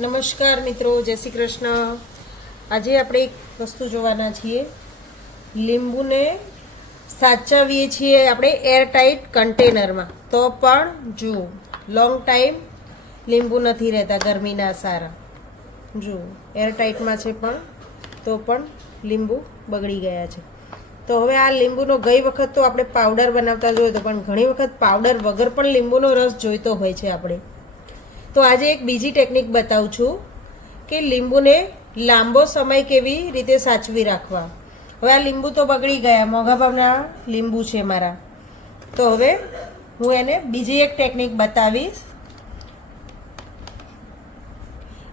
નમસ્કાર મિત્રો, જય શ્રી કૃષ્ણ। આજે આપણે એક વસ્તુ જોવાના છીએ। લીંબુને સાચવીએ છીએ આપણે એરટાઈટ કન્ટેનરમાં, તો પણ જુઓ લોંગ ટાઈમ લીંબુ નથી રહેતા ગરમીના સારા। જુઓ એરટાઈટમાં છે તો પણ લીંબુ બગડી ગયા છે। તો હવે આ લીંબુનો ગઈ વખત તો આપણે પાવડર બનાવતા જોયો તો, પણ ઘણી વખત પાવડર વગર પણ લીંબુનો રસ જોઈતો હોય છે આપણે। તો આજે એક બીજી ટેકનિક બતાવું છું કે લીંબુને લાંબો સમય કેવી રીતે સાચવી રાખવા। હવે આ લીંબુ તો બગડી ગયા, મોંઘા ભાવના લીંબુ છે મારા, તો હવે હું એને બીજી એક ટેકનિક બતાવીશ।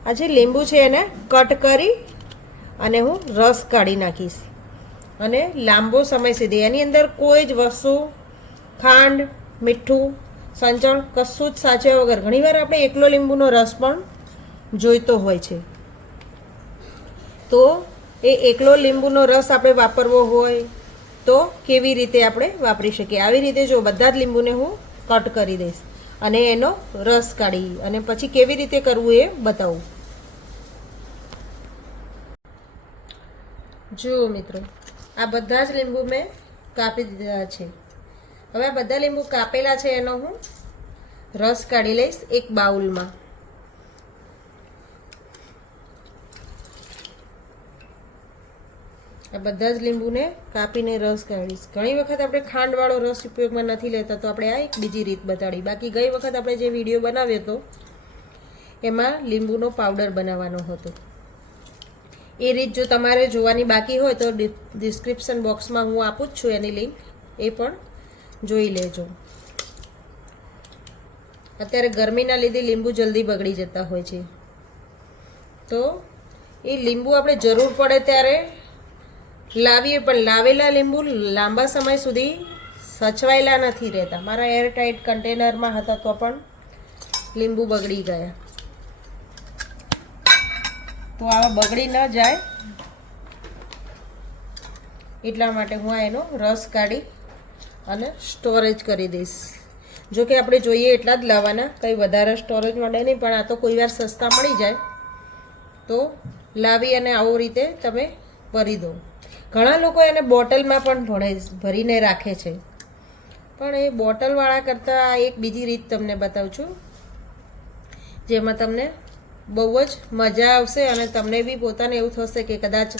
આજે લીંબુ છે એને કટ કરી અને હું રસ કાઢી નાખીશ, અને લાંબો સમય સુધી એની અંદર કોઈ જ વસ્તુ, ખાંડ, મીઠું, સંચળ કશું જ સાચવ્યા વગર, ઘણીવાર આપણે એકલો લીંબુનો રસ પણ જોઈતો હોય છે, તો એ એકલો લીંબુનો રસ આપણે વાપરવો હોય તો કેવી રીતે આપણે વાપરી શકીએ। આવી રીતે જો બધા જ લીંબુને હું કટ કરી દઈશ અને એનો રસ કાઢી અને પછી કેવી રીતે કરવું એ બતાવું। જુઓ મિત્રો, આ બધા જ લીંબુ મેં કાપી દીધા છે। હવે આ બધા લીંબુ કાપેલા છે એનો હું રસ કાઢી લઈશ એક બાઉલમાં। આ બધા જ લીંબુને કાપીને રસ કાઢીશ। ઘણી વખત આપણે ખાંડવાળો રસ ઉપયોગમાં નથી લેતા, તો આપણે આ એક બીજી રીત બતાડી। બાકી ગઈ વખત આપણે જે વિડીયો બનાવ્યો હતો એમાં લીંબુનો પાવડર બનાવવાનો હતો। એ રીત જો તમારે જોવાની બાકી હોય તો ડિસ્ક્રિપ્શન બોક્સમાં હું આપું જ છું એની લિંક, એ પણ જોઈ લેજો। અત્યારે ગરમીના લીધે લીંબુ જલ્દી બગડી જતા હોય છે, તો એ લીંબુ આપણે જરૂર પડે ત્યારે લાવીએ, પણ લાવેલા લીંબુ લાંબા સમય સુધી સચવાયેલા નથી રહેતા। મારા એરટાઈટ કન્ટેનરમાં હતા તો પણ લીંબુ બગડી ગયા। તો આવા બગડી ન જાય એટલા માટે હું એનો રસ કાઢી અને સ્ટોરેજ કરી દઈશ। જો કે આપણે જોઈએ એટલા જ લાવવાના, કંઈ વધારે સ્ટોરેજ મળે નહીં, પણ આ તો કોઈ વાર સસ્તા મળી જાય તો લાવી અને આવું રીતે તમે ભરી દો। ઘણા લોકો એને બોટલમાં પણ ભરીને રાખે છે, પણ એ બોટલવાળા કરતાં એક બીજી રીત તમને બતાવું છું, જેમાં તમને બહુ જ મજા આવશે અને તમને બી પોતાને એવું થશે કે કદાચ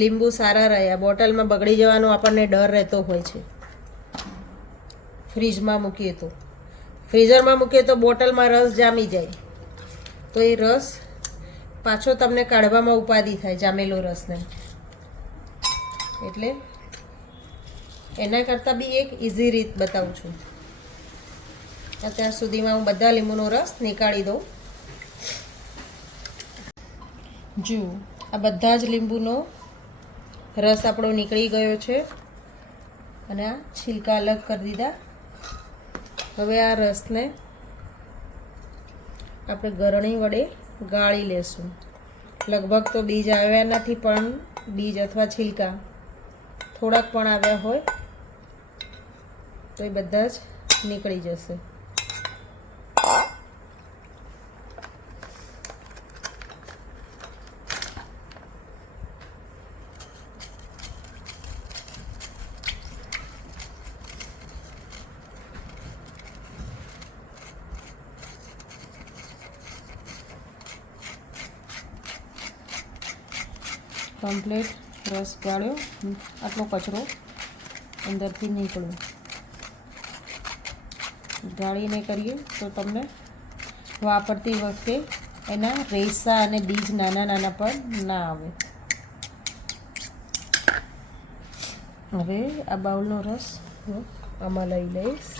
લીંબુ સારા રહ્યા। બોટલમાં બગડી જવાનો આપણને ડર રહેતો હોય છે, ફ્રીજમાં મૂકીએ તો, ફ્રીઝરમાં મૂકીએ તો બોટલમાં રસ જામી જાય, તો એ રસ પાછો તમને કાઢવામાં ઉપાધિ થાય જામેલો રસને। એટલે એના કરતાં બી એક ઇઝી રીત બતાવું છું। અત્યાર સુધીમાં હું બધા લીંબુનો રસ નીકાળી દઉં। જુઓ, આ બધા જ લીંબુનો રસ આપણો નીકળી ગયો છે અને આ છિલકા અલગ કરી દીધા। હવે આ રસને આપણે ગરણી વડે ગાળી લેશું। લગભગ તો બીજ આવ્યા નથી, પણ બીજ અથવા છિલકા થોડાક પણ આવ્યા હોય તો એ બધા જ નીકળી જશે। કમ્પ્લીટ રસ ગાળ્યો, આટલો કચરો અંદરથી નીકળ્યો। ગાળીને કરીએ તો તમને વાપરતી વખતે એના રેસા અને બીજ નાના નાના પણ ના આવે। હવે આ બાઉલનો રસ હું આમાં લઈ લઈશ।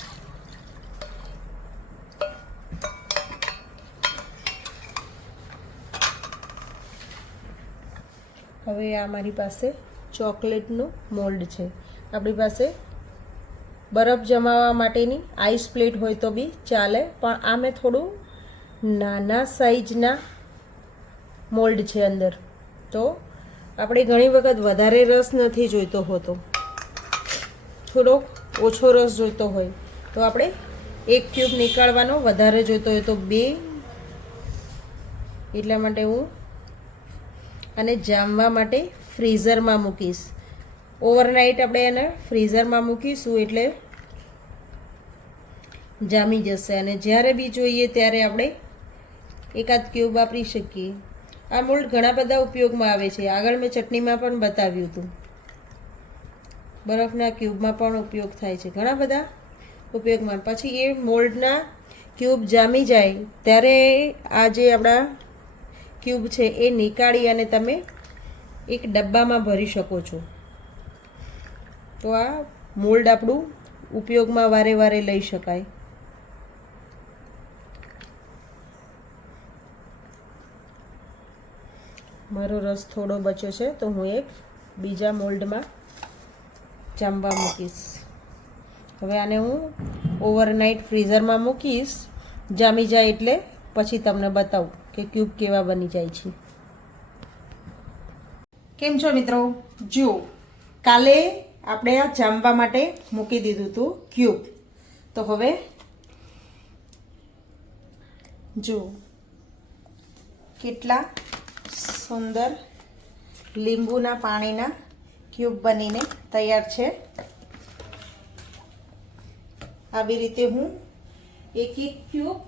હવે આ મારી પાસે ચોકલેટનું મોલ્ડ છે। આપણી પાસે બરફ જમાવવા માટેની આઈસ પ્લેટ હોય તો બી ચાલે, પણ આ મેં થોડું નાના સાઈઝના મોલ્ડ છે અંદર, તો આપણે ઘણી વખત વધારે રસ નથી જોઈતો હોતો, થોડોક ઓછો રસ જોઈતો હોય તો આપણે એક ક્યુબ નીકાળવાનો, વધારે જોઈતો હોય તો બે એટલા માટે હું અને જામવા માટે ફ્રીઝરમાં મૂકીશ. ઓવરનાઇટ આપણે એને ફ્રીઝરમાં મૂકીશું એટલે જામી જશે અને જ્યારે બી જોઈએ ત્યારે આપણે એકાદ ક્યુબ વાપરી શકીએ. આ મોલ્ડ ઘણા બધા ઉપયોગમાં આવે છે. આગળ મેં ચટણીમાં પણ બતાવ્યું હતું. બરફના ક્યુબમાં પણ ઉપયોગ થાય છે, ઘણા બધા ઉપયોગમાં. પછી એ મોલ્ડના ક્યુબ જામી જાય ત્યારે આ જે આપણા ક્યુબ છે એ નીકાળી અને તમે એક ડબ્બામાં ભરી શકો છો. તો આ મોલ્ડ આપણું ઉપયોગમાં વારે વારે લઈ શકાય. મારો રસ થોડો બચ્યો છે તો હું એક બીજા મોલ્ડમાં જામવા મૂકીશ. હવે આને હું ઓવરનાઇટ ફ્રીઝરમાં મૂકીશ. જામી જાય એટલે પછી તમને બતાવું કે ક્યુબ કેવા બની જાય છે. કેમ છો મિત્રો? જુઓ, કાલે આપણે આ જામવા માટે મૂકી દીધું હતું ક્યુબ. તો હવે જુઓ કેટલા સુંદર લીંબુના પાણીના ક્યુબ બનીને તૈયાર છે. આવી રીતે હું એક એક ક્યુબ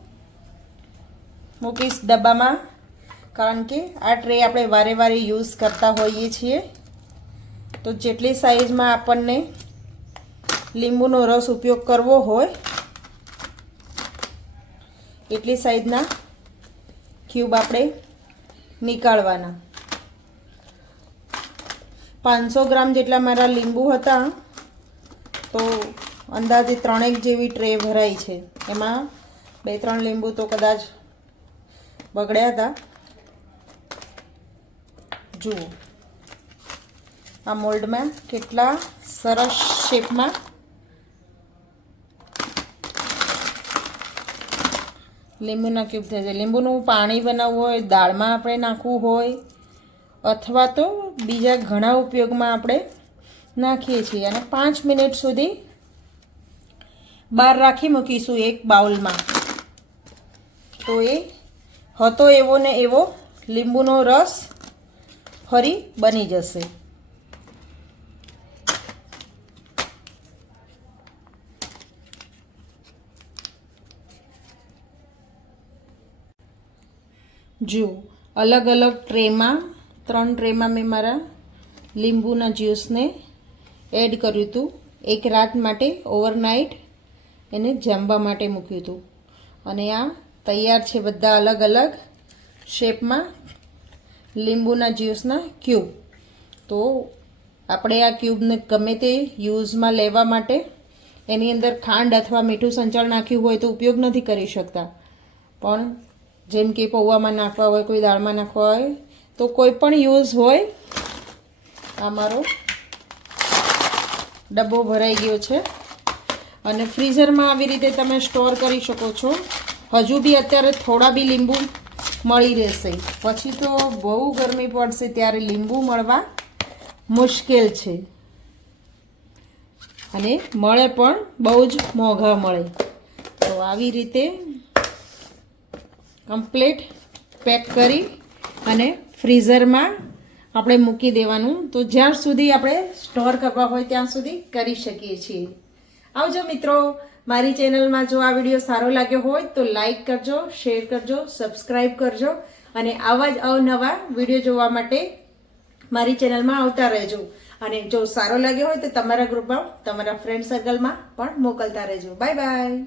મૂકીશ ડબ્બામાં, કારણ કે આ ટ્રે આપણે વારે વારે યુઝ કરતા હોઈએ છીએ. તો જેટલી સાઈઝમાં આપણને લીંબુનો રસ ઉપયોગ કરવો હોય એટલી સાઈઝના ક્યુબ આપણે નીકાળવાના. 500 ગ્રામ જેટલા મારા લીંબુ હતા તો અંદાજે 3 જેવી ટ્રે ભરાઈ છે. એમાં 2-3 લીંબુ તો કદાચ બગડ્યા હતા. જુઓ આ મોલ્ડમાં કેટલા સરસ શેપમાં લીંબુના ક્યુબ થાય છે. લીંબુનું પાણી બનાવવું હોય, દાળમાં આપણે નાખવું હોય, અથવા તો બીજા ઘણા ઉપયોગમાં આપણે નાખીએ છીએ. અને 5 મિનિટ સુધી બહાર રાખી મૂકીશું એક બાઉલમાં. તો એ હતો એવો ને એવો લીંબુનો રસ ફરી બની જશે. જુઓ અલગ અલગ ટ્રેમાં 3 ટ્રેમાં મેં મારા લીંબુના જ્યુસને એડ કર્યું હતું. એક રાત માટે ઓવરનાઇટ એને જામવા માટે મૂક્યું હતું. અને આ તૈયાર છે બધા અલગ અલગ શેપમાં લીંબુના જ્યુસના ક્યુબ. તો આપણે આ ક્યુબને ગમે તે યુઝમાં લેવા માટે એની અંદર ખાંડ અથવા મીઠું સંચાળ નાખ્યું હોય તો ઉપયોગ નથી કરી શકતા. પણ જેમ કે પૌવામાં નાખવા હોય, કોઈ દાળમાં નાખવા હોય, તો કોઈ પણ યુઝ હોય. આ મારો ડબ્બો ભરાઈ ગયો છે અને ફ્રીઝરમાં આવી રીતે તમે સ્ટોર કરી શકો છો. હજુ બી અત્યારે થોડા બી લીંબુ મળી રહેશે. પછી તો બહુ ગરમી પડશે ત્યારે લીંબુ મળવા મુશ્કેલ છે અને મળે પણ બહુ જ મોંઘા મળે. તો આવી રીતે કમ્પ્લીટ પેક કરી અને ફ્રીઝરમાં આપણે મૂકી દેવાનું. તો જ્યાં સુધી આપણે સ્ટોર કરવા હોય ત્યાં સુધી કરી શકીએ છીએ. આવજો મિત્રો. મારી ચેનલમાં જો આ વિડીયો સારો લાગ્યો હોય તો લાઈક કરજો, શેર કરજો, સબસ્ક્રાઈબ કરજો અને આવા જ અવનવા વિડીયો જોવા માટે મારી ચેનલમાં આવતા રહેજો. અને જો સારો લાગ્યો હોય તો તમારા ગ્રુપમાં, તમારા ફ્રેન્ડ સર્કલમાં પણ મોકલતા રહેજો. Bye bye.